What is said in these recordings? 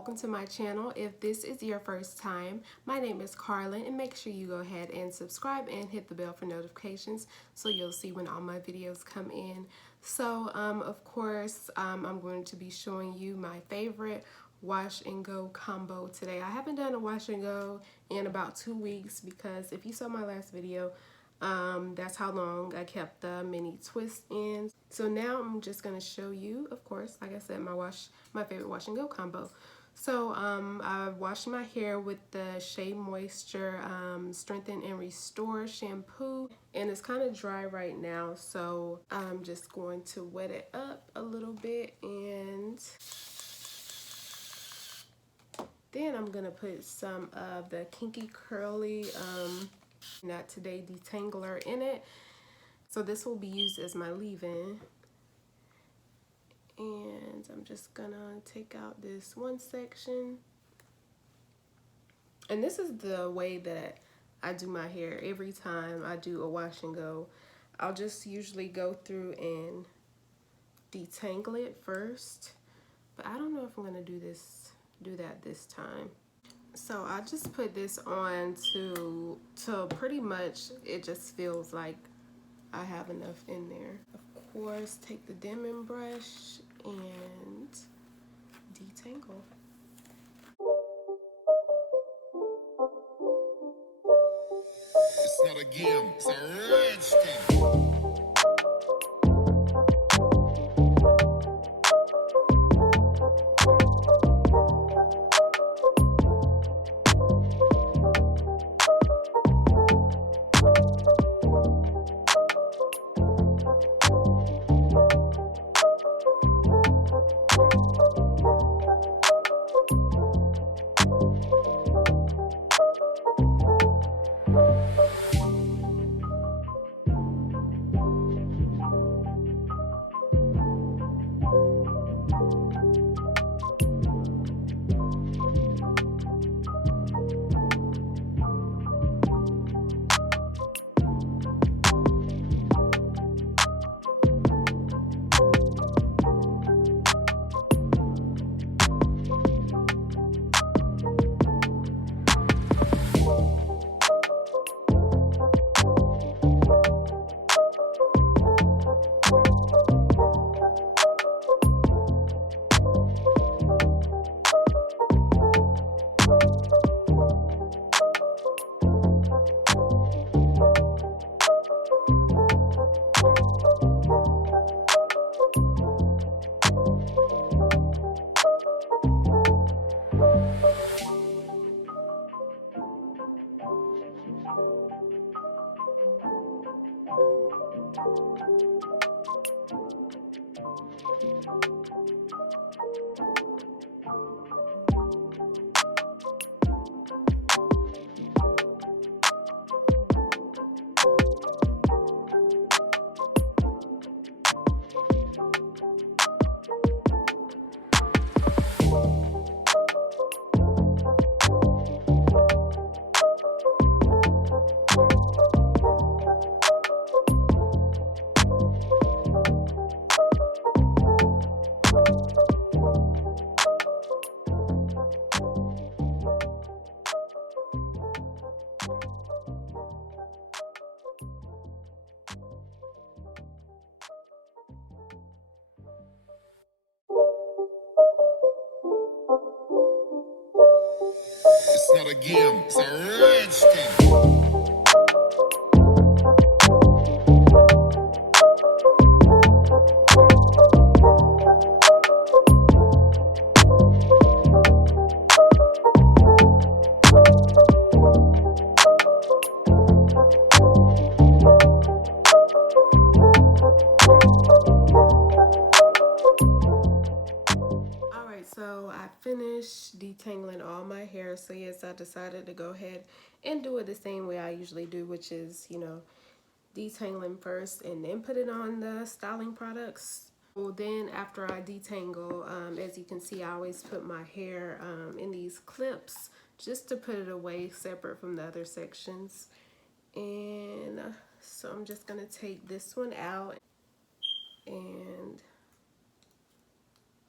welcome to my channel. If this is your first time, my name is Carlyn, and make sure you go ahead and subscribe and hit the bell for notifications so you'll see when all my videos come in. So of course I'm going to be showing you my favorite wash and go combo today. I haven't done a wash and go in about 2 weeks because if you saw my last video, that's how long I kept the mini twist in. So now I'm just going to show you, of course, like I said, my favorite wash and go combo. So I washed my hair with the Shea Moisture Strengthen and Restore shampoo, and it's kind of dry right now, so I'm just going to wet it up a little bit, and then I'm gonna put some of the Kinky Curly Not Today Detangler in it. So this will be used as my leave-in. And I'm just gonna take out this one section. And this is the way that I do my hair every time I do a wash and go. I'll just usually go through and detangle it first. But I don't know if I'm gonna do that this time. So I just put this on to pretty much it just feels like I have enough in there. Of course, take the Denman brush and detangle. It's not a game, it's a rich thing. It's not a game, it's a rich thing. So I finished detangling all my hair. So yes, I decided to go ahead and do it the same way I usually do, which is, detangling first and then put it on the styling products. Well, then after I detangle, as you can see, I always put my hair in these clips just to put it away separate from the other sections. And so I'm just gonna take this one out and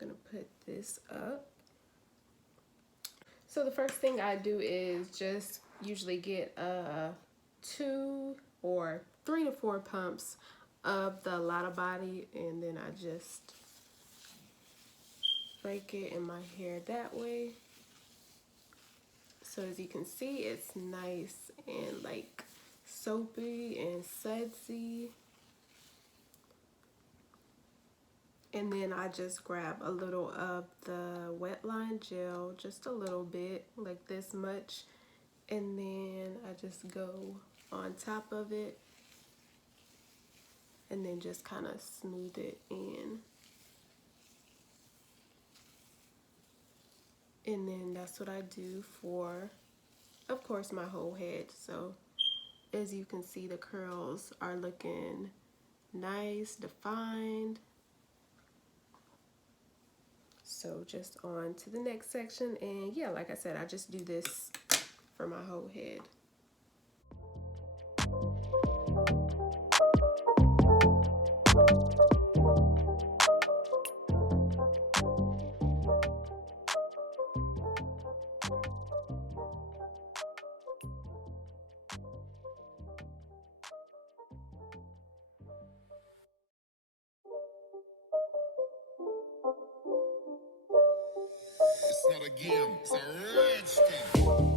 I'm gonna put this up. So the first thing I do is just usually get 2 or 3 to 4 pumps of the Lotta body, and then I just rake it in my hair that way. So as you can see, it's nice and like soapy and sudsy. And then I just grab a little of the Wetline gel, just a little bit, like this much. And then I just go on top of it and then just kind of smooth it in. And then that's what I do for, of course, my whole head. So as you can see, the curls are looking nice, defined. So just on to the next section, and yeah, like I said, I just do this for my whole head. It's not a game, it's a rich thing.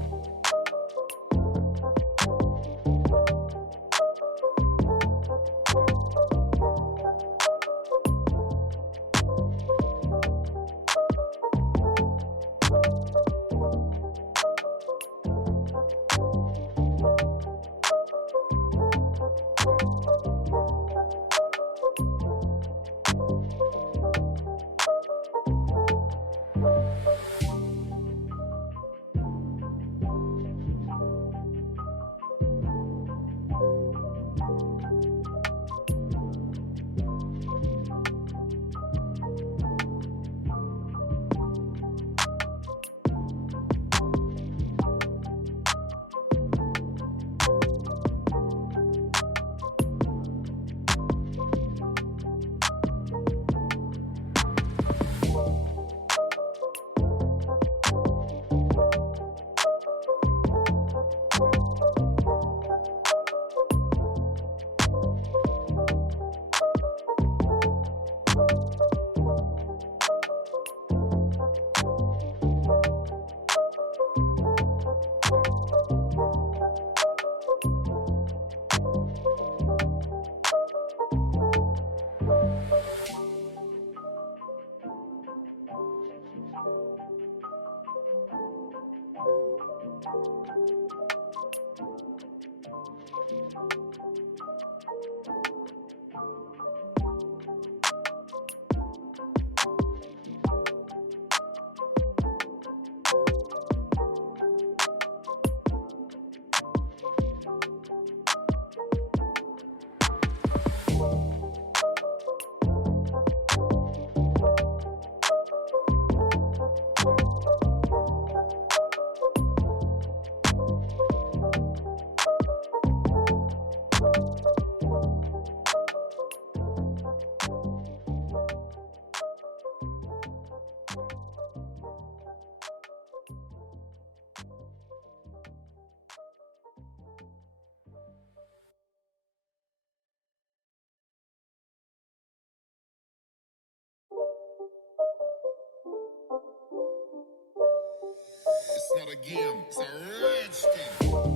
It's not a game, it's a rich thing.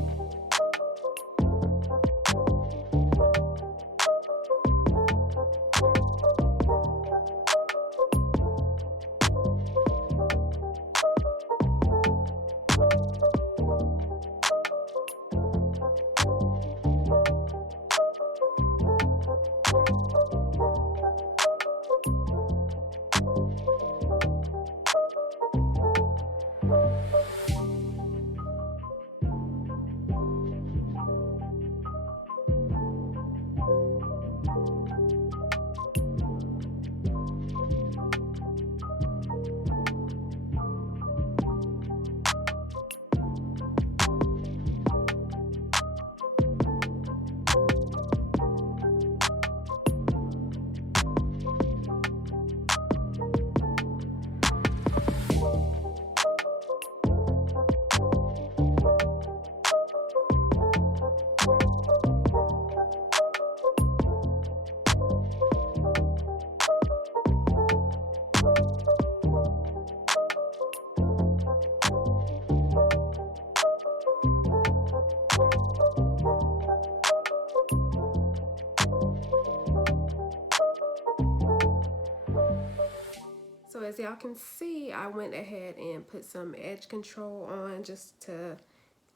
as y'all can see, I went ahead and put some edge control on just to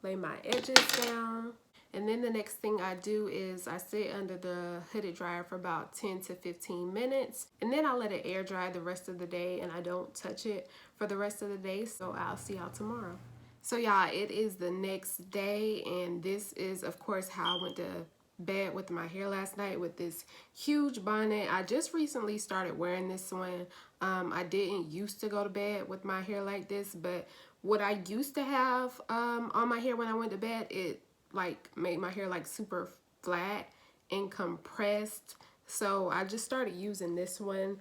lay my edges down. And then the next thing I do is I sit under the hooded dryer for about 10 to 15 minutes. And then I let it air dry the rest of the day, and I don't touch it for the rest of the day. So I'll see y'all tomorrow. So y'all, it is the next day, and this is of course how I went to bed with my hair last night, with this huge bonnet. I just recently started wearing this one. I didn't used to go to bed with my hair like this, but what I used to have on my hair when I went to bed, it like made my hair like super flat and compressed. So I just started using this one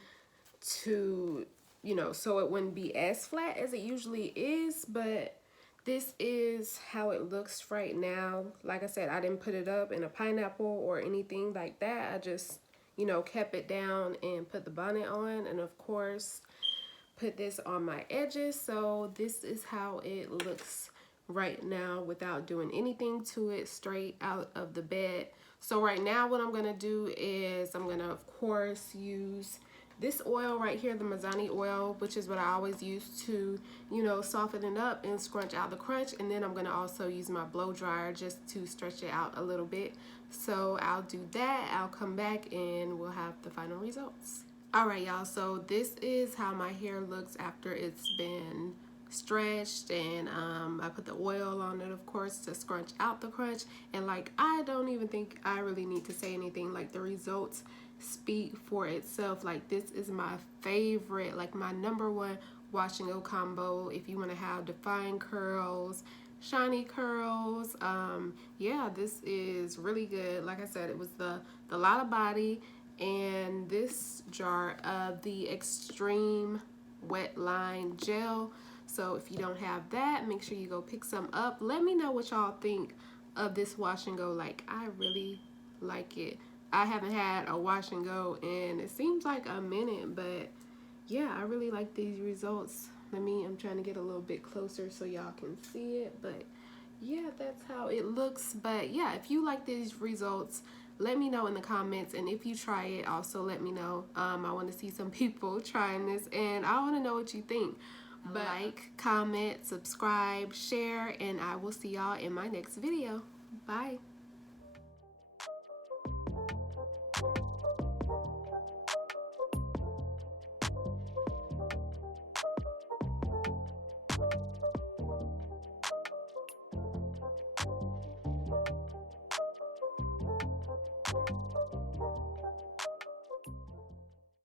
to, you know, so it wouldn't be as flat as it usually is. But this is how it looks right now. Like I said, I didn't put it up in a pineapple or anything like that. I just, you know, kept it down and put the bonnet on, and of course put this on my edges. So this is how it looks right now without doing anything to it, straight out of the bed. So right now what I'm gonna do is I'm gonna of course use this oil right here, the Mazzani oil, which is what I always use to, you know, soften it up and scrunch out the crunch. And then I'm gonna also use my blow dryer just to stretch it out a little bit. So I'll do that, I'll come back and we'll have the final results. All right, y'all, so this is how my hair looks after it's been stretched, and I put the oil on it, of course, to scrunch out the crunch. And like, I don't even think I really need to say anything. Like, the results speak for itself. Like, this is my favorite, like my #1 wash and go combo if you want to have defined curls, shiny curls. Yeah, this is really good. Like I said, it was the Lotta body and this jar of the extreme Wetline gel. So if you don't have that, make sure you go pick some up. Let me know what y'all think of this wash and go. Like, I really like it. I haven't had a wash and go in, it seems like a minute, but yeah, I really like these results. I'm trying to get a little bit closer so y'all can see it, but yeah, that's how it looks. But yeah, if you like these results, let me know in the comments, and if you try it, also let me know. I want to see some people trying this, and I want to know what you think. But like, comment, subscribe, share, and I will see y'all in my next video. Bye.